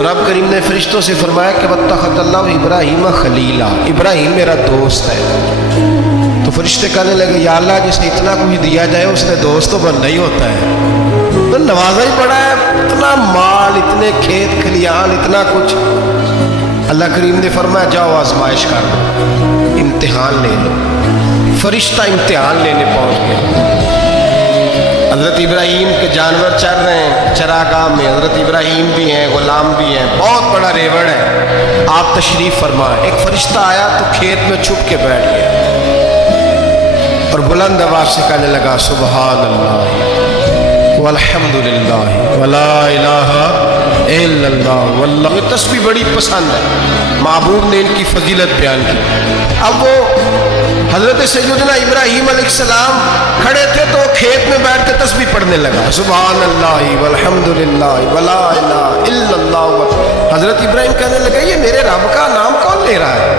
رب کریم نے فرشتوں سے فرمایا کہ وَاتَّخَذَ ابراہیم خلیلا، ابراہیم میرا دوست ہے۔ تو فرشتے کہنے لگے یا اللہ جسے اتنا کچھ دیا جائے اس نے دوست تو بننا ہی ہوتا ہے، تو نوازا ہی پڑا ہے، اتنا مال، اتنے کھیت کھلیان، اتنا کچھ۔ اللہ کریم نے فرمایا جاؤ آزمائش کر لو، امتحان لے لو۔ فرشتہ امتحان لینے پہنچ گئے۔ حضرت ابراہیم کے جانور چر رہے ہیں چراگاہ میں، حضرت ابراہیم بھی ہیں، غلام بھی ہیں، بہت بڑا ریوڑ ہے۔ آپ تشریف فرمائیں۔ ایک فرشتہ آیا تو کھیت میں چھپ کے بیٹھ گیا اور بلند آواز سے کہنے لگا سبحان اللہ والحمد للہ ولا الہ الا اللہ واللہ۔ یہ تسبیح بڑی پسند ہے، معبود نے ان کی فضیلت بیان کی۔ اب وہ حضرت سیدنا ابراہیم علیہ السلام کھڑے تھے تو وہ کھیت میں بیٹھ کے تسبیح پڑھنے لگا سبحان اللہ والحمد للہ ولا الہ الا اللہ۔ حضرت ابراہیم کہنے لگے یہ میرے رب کا نام کون لے رہا ہے؟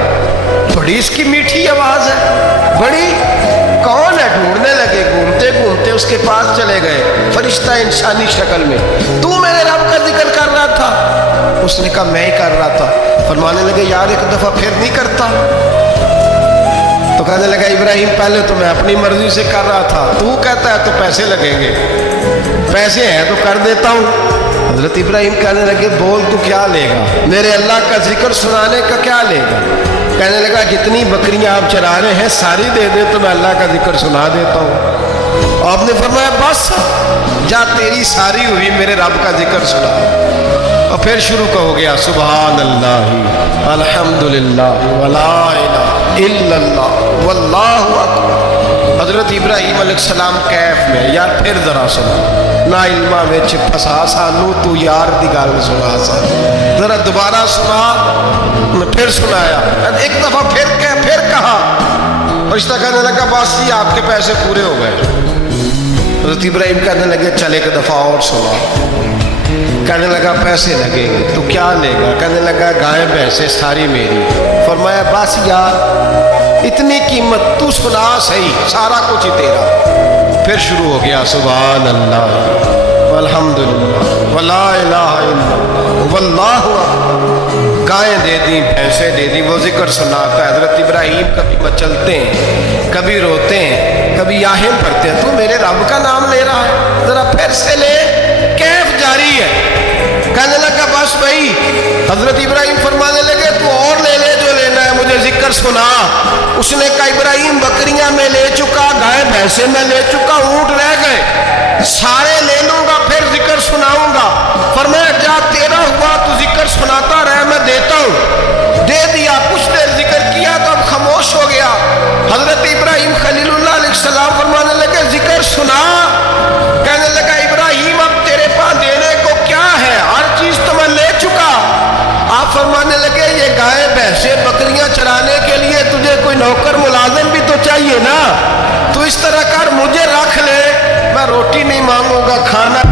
بڑی اس کی میٹھی آواز ہے، بڑی کون ہے؟ ڈھونڈنے لگے، گھومتے گھومتے اس کے پاس چلے گئے، فرشتہ انسانی شکل میں۔ تو میرے رب کا ذکر کر رہا تھا؟ اس نے کہا میں ہی کر رہا تھا۔ فرمانے لگے یار ایک دفعہ پھر نہیں کرتا؟ تو کہنے لگا ابراہیم پہلے تو میں اپنی مرضی سے کر رہا تھا، تو کہتا ہے تو پیسے لگیں گے، پیسے ہیں تو کر دیتا ہوں۔ حضرت ابراہیم کہنے لگے بول تو کیا لے گا؟ میرے اللہ کا ذکر سنانے کا کیا لے گا؟ کہنے لگا جتنی بکریاں آپ چرا رہے ہیں ساری دے دے تو میں اللہ کا ذکر سنا دیتا ہوں۔ آپ نے فرمایا بس جا تیری ساری ہوئی، میرے رب کا ذکر سنا۔ اور پھر شروع کا ہو گیا سبحان اللہ الحمدللہ ولا الہ الا اللہ واللہ اکبر۔ حضرت ابراہیم علیہ السلام کیف میں یار پھر ذرا سنا، نا علمہ وچ پھسا سانو تو یار دی گل سنا سا، ذرا دوبارہ سنا۔ میں پھر سنایا، ایک دفعہ پھر کہا۔ فرشتہ کہنے لگا بس یہ آپ کے پیسے پورے ہو گئے۔ حضرت ابراہیم کہنے لگے چل ایک دفعہ اور سنا۔ کہنے لگا پیسے لگیں گے، تو کیا لے گا؟ کہنے لگا گائے بھینسیں ساری میری۔ فرمایا بس یار اتنی قیمت، تو سنا صحیح، سارا کچھ ہی تیرا۔ پھر شروع ہو گیا سبحان اللہ والحمدللہ ولا الہ الا اللہ واللہ اکبر۔ گائیں دے دی، بھینسیں دے دی، وہ ذکر سناتا ہے۔ حضرت ابراہیم کبھی مچلتے ہیں، کبھی روتے ہیں، کبھی آہیں پڑھتے ہیں۔ تو میرے رب کا نام لے رہا ہے، ذرا پھر سے لے۔ کیف جاری ہے۔ کہنے لگا بس بھائی۔ حضرت ابراہیم فرمانے لگے تو اور لے لے جو لینا ہے، مجھے ذکر سنا۔ اس نے کہا ابراہیم بکریاں میں لے چکا، گائے بھینسیں میں لے چکا، اونٹ رہ گئے، سارے لے لوں گا پھر ذکر سناؤں گا۔ فرمایا جا تیرا ہوا تو ذکر سناتا رہ، میں دیتا ہوں۔ دے دیا، کچھ دیر ذکر کیا تو اب خاموش ہو گیا۔ حضرت ابراہیم خلیل اللہ علیہ السلام فرمانے لگے ذکر سنا۔ کہنے لگا ابراہیم اب تیرے پاس دینے کو کیا ہے؟ ہر چیز تو میں لے چکا۔ آپ فرمانے لگے یہ گائے بھینسیں بکریاں چرانے کے لیے تجھے کوئی نوکر ملازم بھی تو چاہیے نا، تو اس طرح کر مجھے رکھ لے، میں روٹی نہیں مانگوں گا، کھانا